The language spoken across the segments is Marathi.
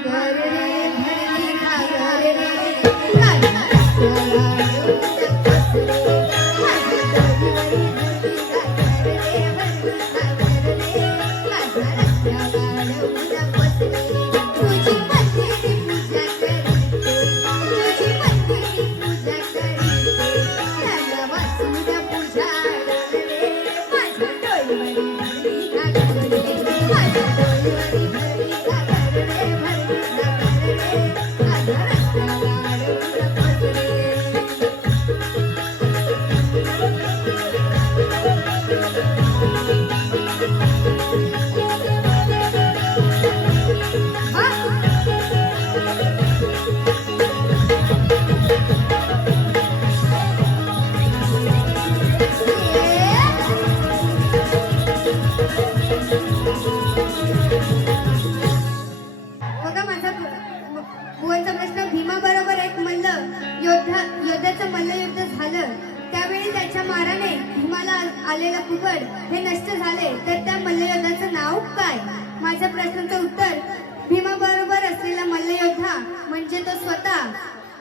Bye.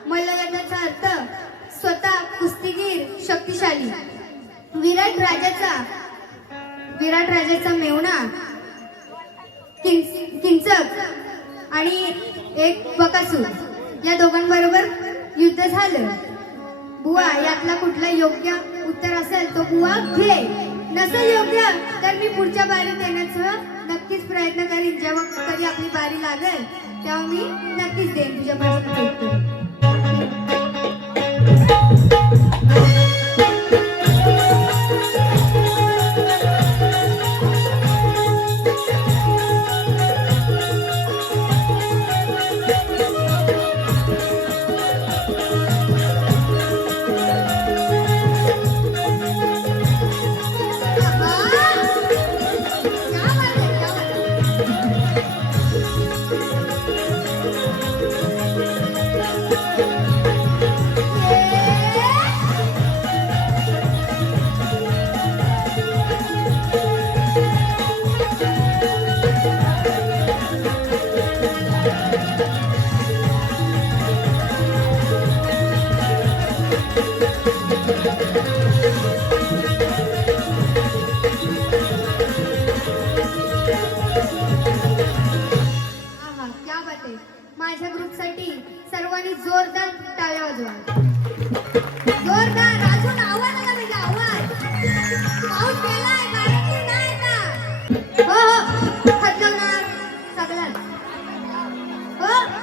मल्लयुद्धाचा अर्थ स्वतः कुस्तीगीर शक्तिशाली. विराट राजाचा विराट राजाचा मेवणा किंच- किंचक आणि एक बकासूर या दोघांबरोबर युद्ध झालं. बुवा यातला कुठला योग्य उत्तर असेल तो बुवा घे. नसेल योग्य तर मी पुढच्या बारीत येण्याचा नक्कीच प्रयत्न करीन. जेव्हा कधी आपली बारी लागेल तेव्हा मी नक्कीच देईन तुझ्या प्रश्नाचं आहा,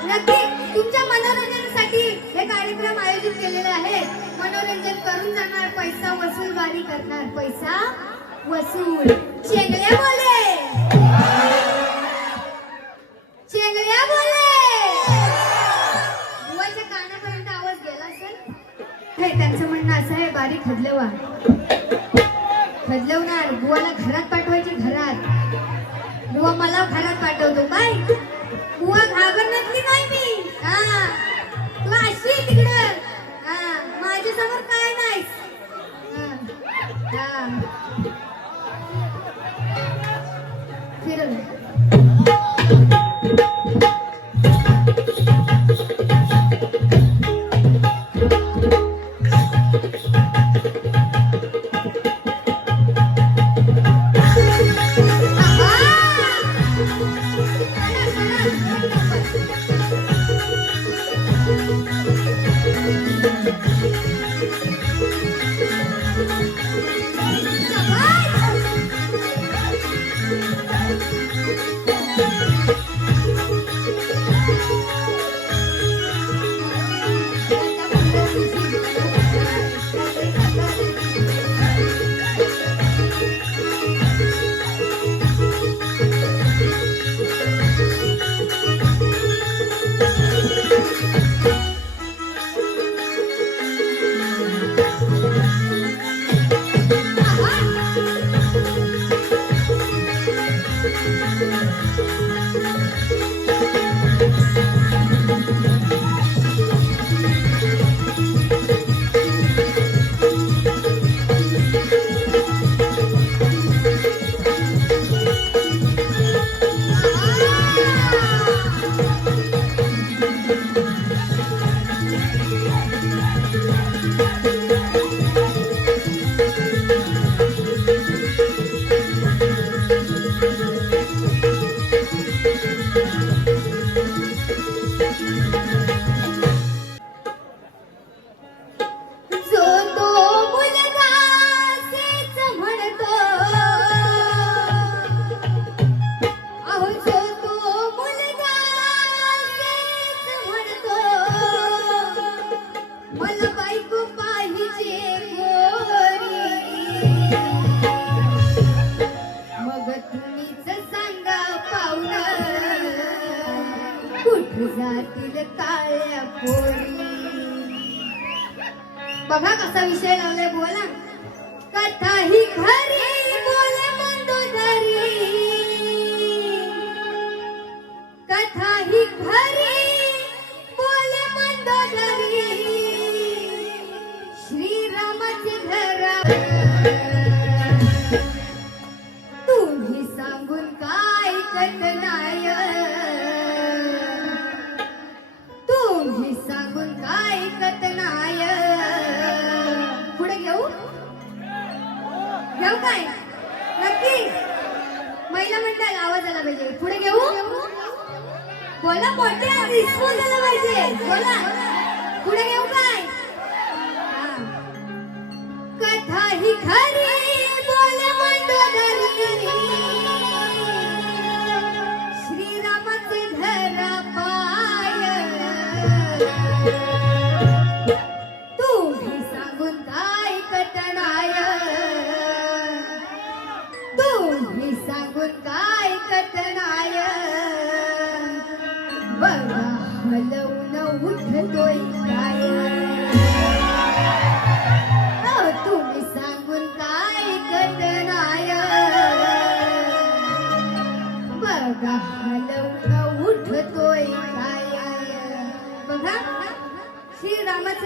नक्की तुमच्या मनोरंजनासाठी हे कार्यक्रम आयोजित केलेले आहेत मनोरंजन करून जाणार पैसा वसूल वारी करणार. पैसा वसूल. चेंगल्या बोले! चेंगल्या बोले! बुवाच्या कानापर्यंत आवाज गेला असेल? हे त्यांचं म्हणणं असं आहे बारीक खदलवा खदलवणार बुवाला घरात पाठवायची घरात. बुवा मला घरात पाठवतो. काय അവർക്ക് कथा ही खरी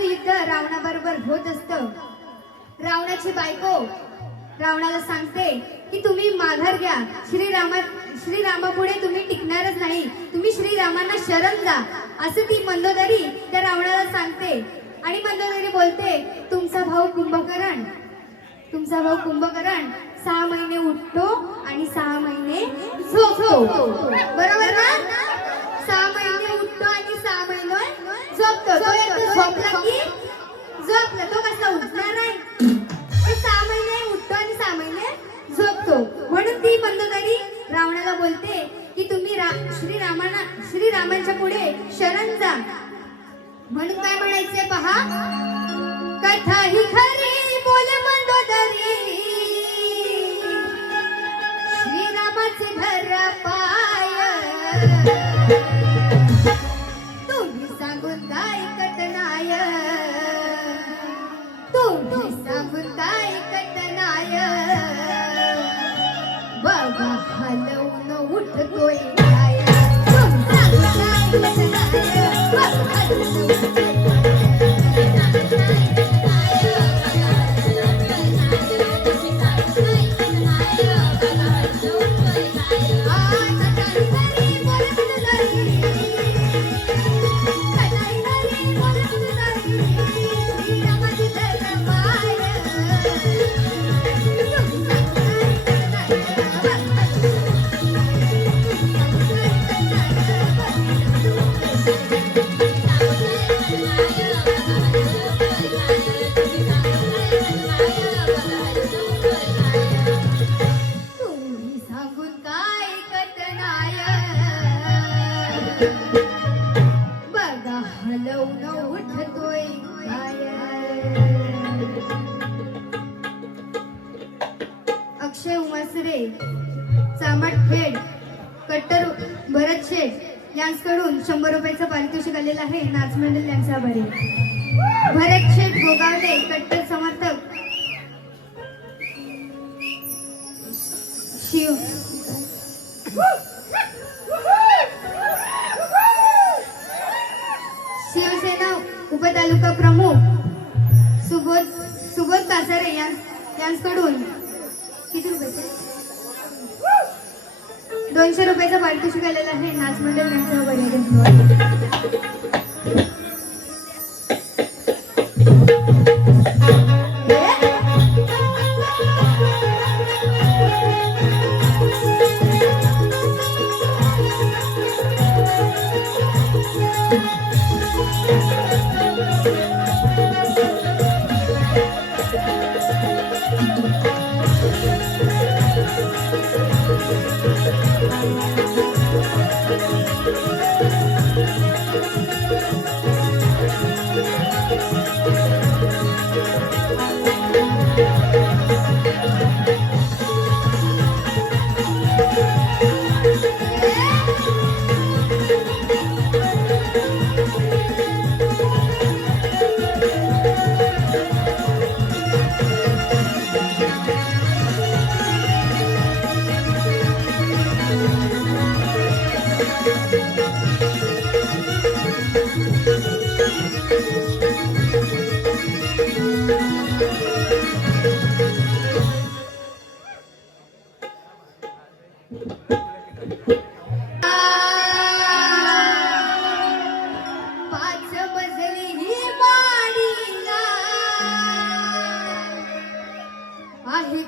श्रीरामाचं युद्ध रावणाबरोबर होत असत. रावणाची बायको रावणाला सांगते की तुम्ही माघार घ्या. श्रीरामा श्रीरामापुढे तुम्ही टिकणारच नाही. तुम्ही श्रीरामांना शरण जा असं ती मंदोदरी त्या रावणाला सांगते. आणि मंदोदरी बोलते तुमचा भाऊ कुंभकरण तुमचा भाऊ कुंभकरण सहा महिने उठतो आणि सहा महिने झोपतो. बरोबर ना? सहा महिने झोपला की? झोपला. तो कसा उठणार नाही ते सहा महिने उठतो आणि सहा महिने झोपतो. म्हणून ती मंदोदरी रावणाला बोलते की तुम्ही रा श्रीरामाना श्रीरामांच्या पुढे शरण जा. म्हणून काय म्हणायचे पहा? कथा ही खरी बोले मंदोदरी. श्रीरामाचे घर पा तुम्ही कटनाय बाबा हलवून उठतोय. मंडळ यांचा भरत शेठ भोगावले कट्टर समर्थक. शिव. शिवसेना उपतालुका प्रमुख सुबोध सुबोध कासारे यां- यांच्याकडून किती रुपयाचे? दोनशे रुपयाचा पारितोषिक आलेला आहे. नाच मंडळ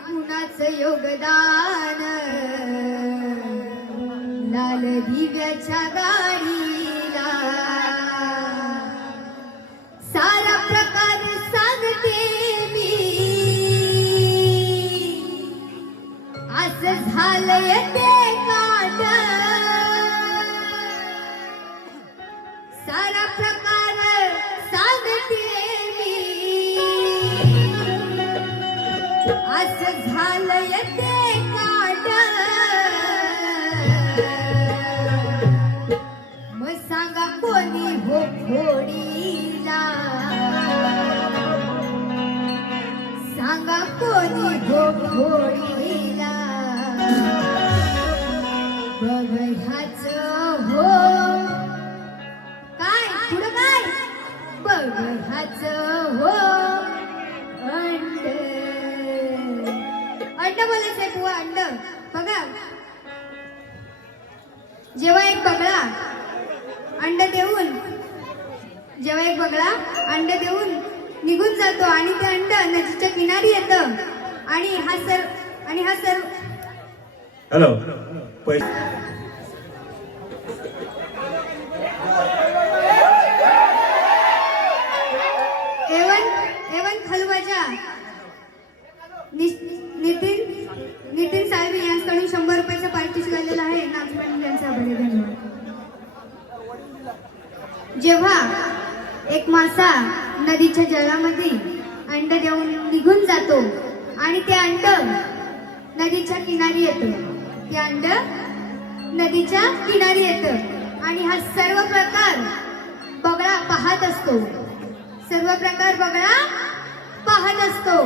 कुणाच योगदान. लाल दिव्याच्या गाडीला. सारा प्रकार सांगते मी. असं झालं ते काट सारा प्रकार झालंय जेव्हा एक बगळा अंड देऊन निघून जातो आणि ते अंड नदीच्या किनारी येतं. आणि हा सर आणि हा सर हॅलो एवन एवन खलवाजा नितीन नितीन साळवी यांच्याकडून शंभर रुपयाचा पारितोषिक आलेला आहे. नाचपणी यांचा आभारी धन्यवाद. जेव्हा एक मासा नदीच्या जलामध्ये अंड देऊन निघून जातो आणि ते अंड नदीच्या किनारी येतं. ते अंड नदीच्या किनारी येतं. आणि हा सर्व प्रकार बगळा पाहत असतो. सर्व प्रकार बगळा पाहत असतो.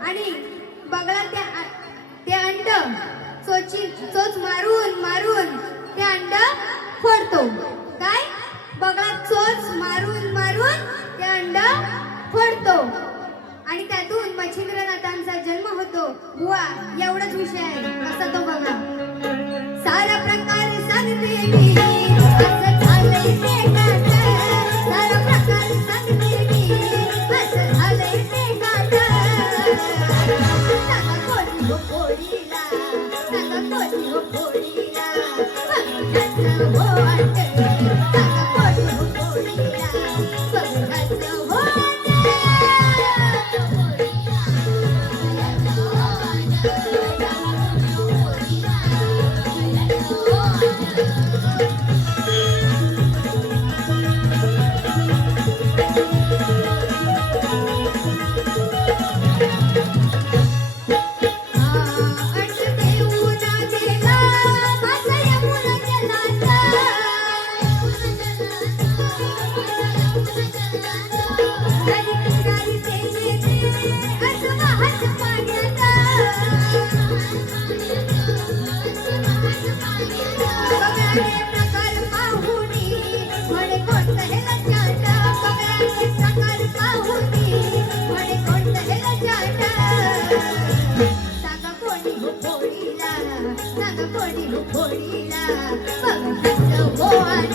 आणि बगळा त्या ते अंड चोची चोच मारून मारून ते अंड फोडतो. काय? बघा चोच मारून मारून ते अंड फोडतो. आणि त्यातून मच्छिंद्रनाथांचा जन्म होतो. बुवा एवढाच विषय आहे. असा तो बघा. सारा प्रकार सांगते मी. ನಗ ಕೊಡಿಲು ಕೊಡಿಲ ಭಗವಂತ ಮೋಹನ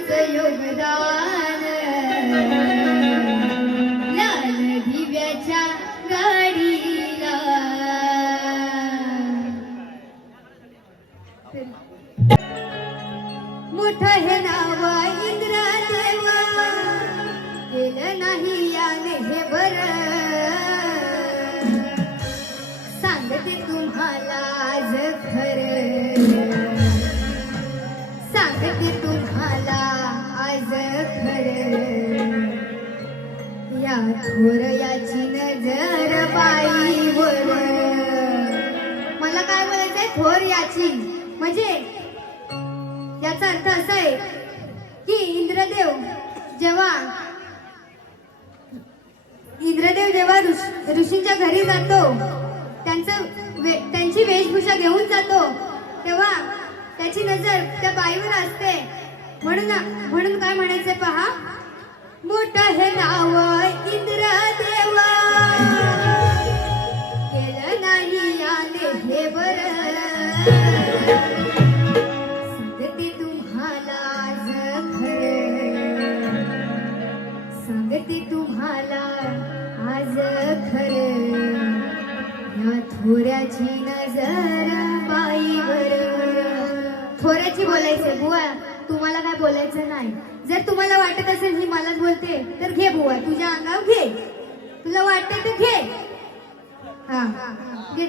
सांगते आज खरं सांगते तुम्हाला आज खरं. या थोर याची नजर बाईवर. मला काय बोलायचंय थोर याची म्हणजे याचा अर्थ असा आहे की इंद्रदेव जेव्हा इंद्रदेव जेव्हा ऋषींच्या घरी जातो त्यांचं वे- त्यांची वेशभूषा घेऊन जातो. तेव्हा त्याची नजर त्या बाईवर असते. म्हणून म्हणून काय म्हणायचं पहा? मोठं हे नाव इंद्रदेवा. थोड्याची नजर बाईवर थोड्याची बोलायचं बुवा तुम्हाला काय बोलायचं नाही. जर तुम्हाला वाटत असेल ही मलाच बोलते तर घे बुवा तुझ्या अंगावर घे. तुला वाटते तर घे. हा घे